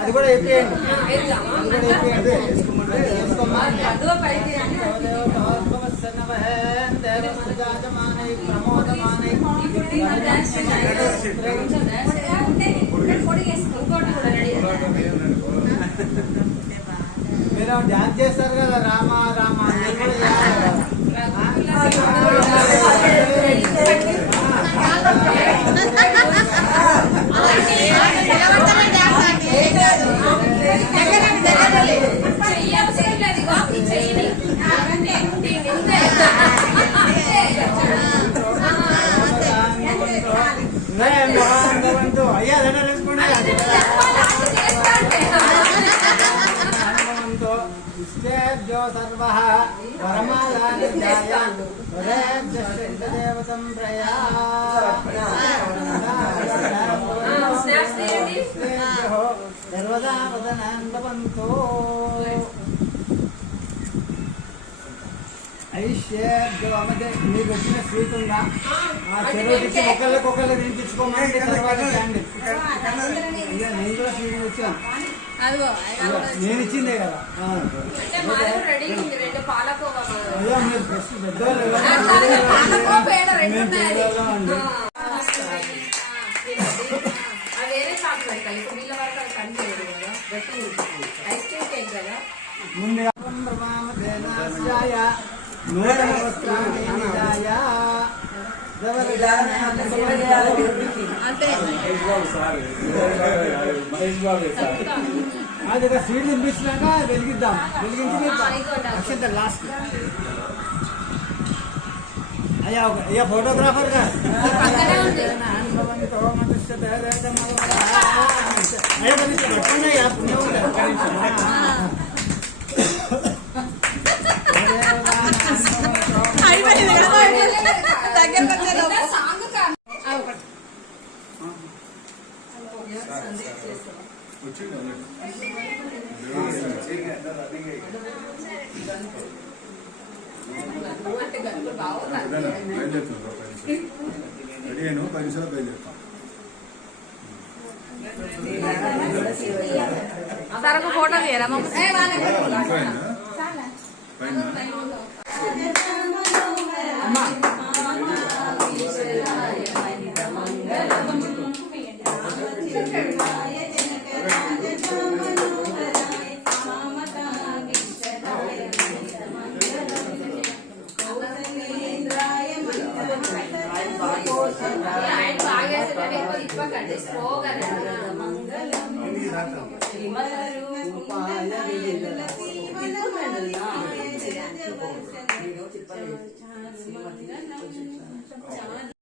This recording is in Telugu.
అది కూడా అయిపోయింది మీరు డాన్స్ చేస్తారు కదా రామ రామ అయ్యా जो सर्वः वरमालानिर्देवतं सर्वदा वदनान्वन्तु ఐశ్వర్య మీకు వచ్చిన స్వీట్ ఉందా చెరువుకి ఒకళ్ళకొకళ్ళు తినిపించుకోమని తర్వాత నేను కూడా స్వీట్ వచ్చాను నేను ఇచ్చిందే కదా మీరు ఫస్ట్ ముందుగా నూతన వస్త్రాన్ని అది స్వీట్ తినిపించినాక వెలిగిద్దాం వెలిగించి లాస్ట్ అయ్యా అయ్యా ఫోటోగ్రాఫర్ గా రెడీ 10 నిమిషాలు బయలుదేరుతాం ఫోటో తీయరా మంగళం